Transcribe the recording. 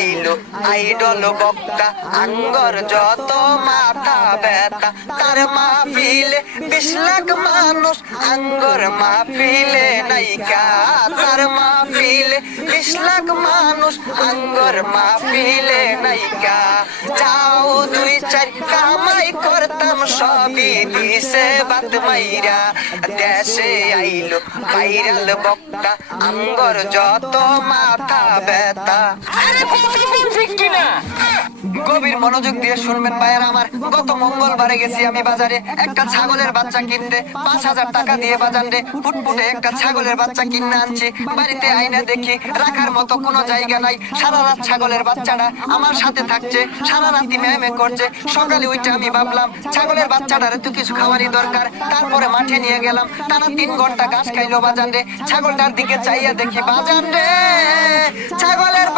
আইলো আইডল বক্তা আঙ্গর যত মাথা ব্যথা তার মাহফিলে 20 লাখ মানুষ আঙ্গর মাহফিলে নাইকা তার মাহফিলে 20 লাখ মানুষ আঙ্গর মাহফিলে নাইকা যাও 2-4 কামাই করতাম সবই দিছে বাত মাইরা দেশে আইলো ভাইরাল বক্তা আঙ্গর যত মাথা ব্যথা। ঠিক কিনা? গভীর মনোযোগ দিয়ে শুনবেন ভাইয়ের আমার। গত মঙ্গলবারে গেছি আমি বাজারে একটা ছাগলের বাচ্চা কিনতে। 5,000 টাকা দিয়ে বাজারে ফুটফুটে একটা ছাগলের বাচ্চা কিনে আনছি। বাড়িতে আইনা দেখি রাখার মতো কোনো জায়গা নাই। সারা রাত ছাগলের বাচ্চাটা আমার সাথে থাকছে, সারা রাতি ম্যামে করছে। সকালে উঠে আমি ভাবলাম ছাগলের বাচ্চাটারে তো কিছু খাওয়ারই দরকার। তারপরে মাঠে নিয়ে গেলাম, টানা 3 ঘন্টা ঘাস খাইলো বাজারে। ছাগলটার দিকে চাইয়া দেখি বাজারে ছাগলের